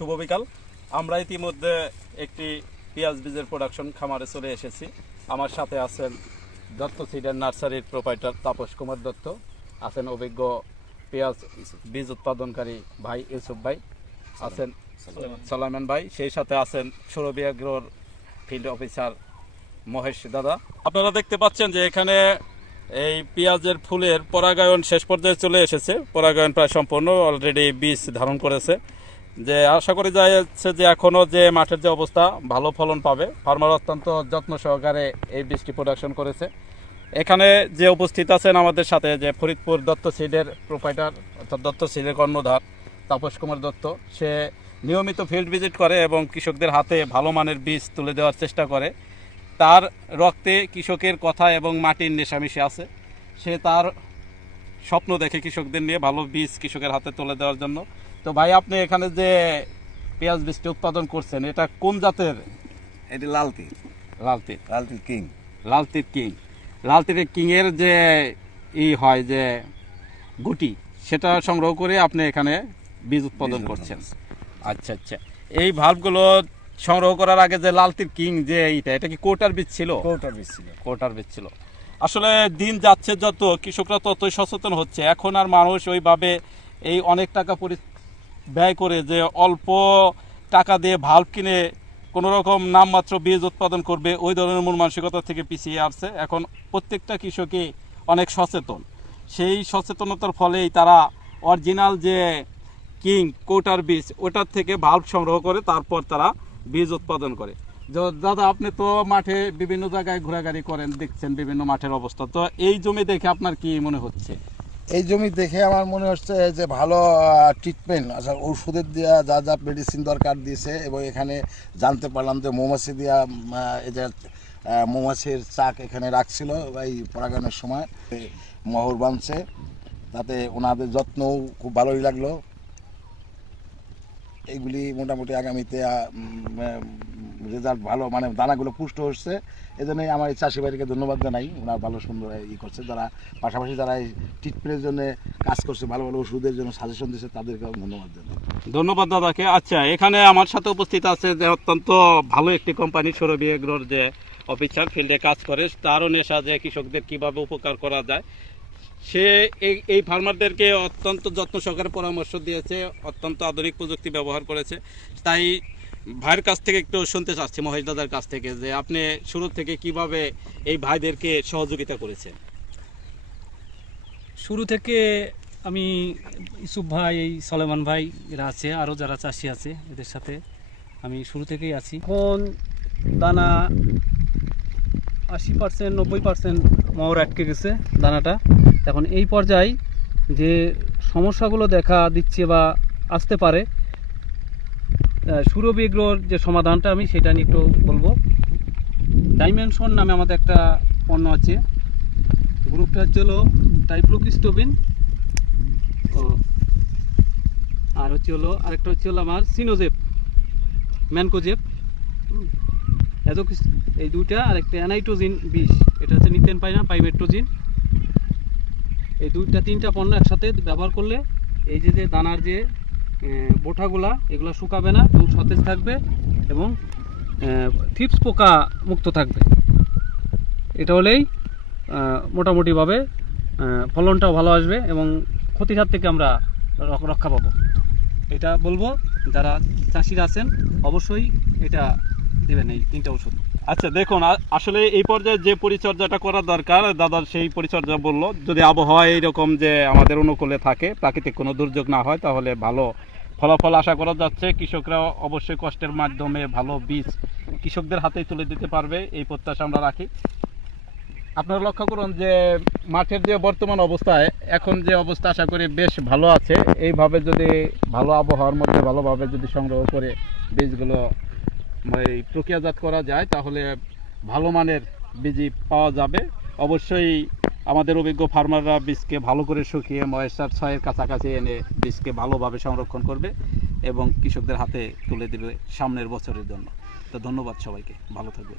শুভ বিকাল আমরা ইতিমধ্যে একটি পেঁয়াজ বীজের প্রোডাকশন খামারে চলে এসেছি। আমার সাথে আছেন দত্ত সিডের নার্সারির প্রোপাইটার তাপস কুমার দত্ত আছেন অভিজ্ঞ পেঁয়াজ বীজ উৎপাদনকারী ভাই ইউসুফ ভাই আছেন সালামান ভাই সেই সাথে আছেন সুরভি আগ্রোর ফিল্ড অফিসার মহেশ দাদা। আপনারা দেখতে পাচ্ছেন যে এখানে এই পেঁয়াজের ফুলের পরাগায়ন শেষ পর্যায়ে চলে এসেছে। পরাগায়ন প্রায় সম্পূর্ণ অলরেডি বীজ ধারণ করেছে। যে আশা করি যাচ্ছে যে এখনও যে মাঠের যে অবস্থা, ভালো ফলন পাবে। ফার্মার অত্যন্ত যত্ন সহকারে এই বীজটি প্রোডাকশন করেছে। এখানে যে উপস্থিত আছেন আমাদের সাথে যে ফরিদপুর দত্ত সিডের প্রোপাইটার অর্থাৎ দত্ত সিডের কর্ণধার, তাপস কুমার দত্ত। সে নিয়মিত ফিল্ড ভিজিট করে এবং কৃষকদের হাতে ভালো মানের বীজ তুলে দেওয়ার চেষ্টা করে। তার রক্তে কৃষকের কথা এবং মাটির নেশা মিশে আছে। সে তার স্বপ্ন দেখে কৃষকদের নিয়ে ভালো বীজ কৃষকের হাতে তুলে দেওয়ার জন্য। তো ভাই আপনি এখানে যে পেঁয়াজ বীজটি উৎপাদন করছেন এটা কোন জাতের? এটি লালতি। লালতির লালতি কিং। লালতির কিং। লালতির কিংয়ের যে ই হয় যে গুটি সেটা সংগ্রহ করে আপনি এখানে বীজ উৎপাদন করছেন। আচ্ছা আচ্ছা। এই ভাল্বগুলো সংগ্রহ করার আগে যে লালতির কিং যে এইটা এটা কি কোটার বীজ ছিল? কোটার বীজ ছিল। কোটার বীজ ছিল। আসলে দিন যাচ্ছে যত কৃষকরা ততই সচেতন হচ্ছে। এখন আর মানুষ ওইভাবে এই অনেক টাকা ব্যয় করে যে অল্প টাকা দিয়ে ভাল্ব কিনে কোনো রকম নামমাত্র বীজ উৎপাদন করবে, ওই ধরনের মূল মানসিকতা থেকে পিছিয়ে আসছে। এখন প্রত্যেকটা কৃষকই অনেক সচেতন। সেই সচেতনতার ফলেই তারা অরিজিনাল যে কিং, কোটার বীজ, ওটার থেকে ভাল্ব সংগ্রহ করে, তারপর তারা বীজ উৎপাদন করে। দাদা, আপনি তো মাঠে বিভিন্ন জায়গায় ঘোরাঘুরি করেন, দেখছেন বিভিন্ন মাঠের অবস্থা। তো এই জমি দেখে আপনার কি মনে হচ্ছে? এই জমি দেখে আমার মনে হচ্ছে যে ভালো ট্রিটমেন্ট আচ্ছা ওষুধের দেওয়া যা যা মেডিসিন দরকার দিয়েছে এবং এখানে জানতে পারলাম যে মৌমাছি দেওয়া যে মৌমাছির চাক এখানে রাখছিল এই পরাগায়নের সময়। মহর বাঁধছে তাতে ওনাদের যত্নও খুব ভালোই লাগল। এইগুলি মোটামুটি আগামীতে রেজাল্ট ভালো মানে দানাগুলো পুষ্ট হচ্ছে। এই জন্যই আমার এই চাষি ভাইকে ধন্যবাদ জানাই। ওনার ভালো সুন্দর ই করছে। যারা পাশাপাশি যারা এই ট্রিটমেন্টের জন্য কাজ করছে, ভালো ভালো ওষুধের জন্য সাজেশন দিচ্ছে, তাদেরকেও ধন্যবাদ জানাই। ধন্যবাদ দাদাকে। আচ্ছা এখানে আমার সাথে উপস্থিত আছে যে অত্যন্ত ভালো একটি কোম্পানি সৌরভী এগ্রোর যে অফিসার ফিল্ডে কাজ করে। তারও নেশা যে কৃষকদের কীভাবে উপকার করা যায়। সে এই এই ফার্মারদেরকে অত্যন্ত যত্ন সহকারে পরামর্শ দিয়েছে, অত্যন্ত আধুনিক প্রযুক্তি ব্যবহার করেছে। তাই ভাইয়ের কাছ থেকে একটু শুনতে চাচ্ছি, মহেশ দাদার কাছ থেকে, যে আপনি শুরু থেকে কীভাবে এই ভাইদেরকে সহযোগিতা করেছেন? শুরু থেকে আমি ইসুফ ভাই, এই সলেমান ভাই, এরা আছে, আরও যারা চাষি আছে, এদের সাথে আমি শুরু থেকেই আছি। এখন দানা আশি পার্সেন্ট, নব্বই পার্সেন্ট মহর আটকে গেছে দানাটা। এখন এই পর্যায়ে যে সমস্যাগুলো দেখা দিচ্ছে বা আসতে পারে সুরবিগ্রর যে সমাধানটা আমি সেটা নিয়ে একটু বলব। ডাইমেনশন নামে আমাদের একটা পণ্য আছে। গ্রুপটা হচ্ছে হলো টাইপ্লোকিস্টোবিন আর হচ্ছে হলো, আরেকটা হচ্ছে হলো আমার সিনোজেপ ম্যানকোজেপ এই দুইটা আর একটা অ্যানাইট্রোজিন বিষ এটা হচ্ছে নিতেন পাই না পাইমেট্রোজিন এই দুইটা, তিনটা পণ্য একসাথে ব্যবহার করলে এই যে যে দানার যে আহ, বোঁটাগুলা এগুলো শুকাবে না এবং সতেজ থাকবে এবং থিপস পোকা মুক্ত থাকবে। এটা হলেই মোটামুটিভাবে ফলনটাও ভালো আসবে এবং ক্ষতির হাত থেকে আমরা রক্ষা পাবো। এটা বলব যারা চাষিরা আছেন অবশ্যই এটা দেবেন এই তিনটা ওষুধ আচ্ছা দেখুন আসলে এই পর্যায়ে যে পরিচর্যাটা করা দরকার দাদার সেই পরিচর্যা বলল যদি আবহাওয়া এইরকম যে আমাদের অনুকূলে থাকে প্রাকৃতিক কোনো দুর্যোগ না হয় তাহলে ভালো ফলাফল আশা করা যাচ্ছে কৃষকরা অবশ্যই কষ্টের মাধ্যমে ভালো বীজ কৃষকদের হাতেই তুলে দিতে পারবে, এই প্রত্যাশা আমরা রাখি। আপনারা লক্ষ্য করুন যে, মাঠের যে বর্তমান অবস্থায় এখন যে অবস্থা আশা করি বেশ ভালো আছে। এইভাবে যদি ভালো আবহাওয়ার মধ্যে ভালোভাবে যদি সংগ্রহ করে বীজগুলো, এই প্রক্রিয়াজাত করা যায়, তাহলে ভালো মানের বীজই পাওয়া যাবে। অবশ্যই আমাদের অভিজ্ঞ ফার্মাররা বীজকে ভালো করে শুকিয়ে ময়েশ্চার ছয়ের কাছাকাছি এনে বীজকে ভালোভাবে সংরক্ষণ করবে এবং কৃষকদের হাতে তুলে দেবে সামনের বছরের জন্য। তো ধন্যবাদ সবাইকে। ভালো থাকবে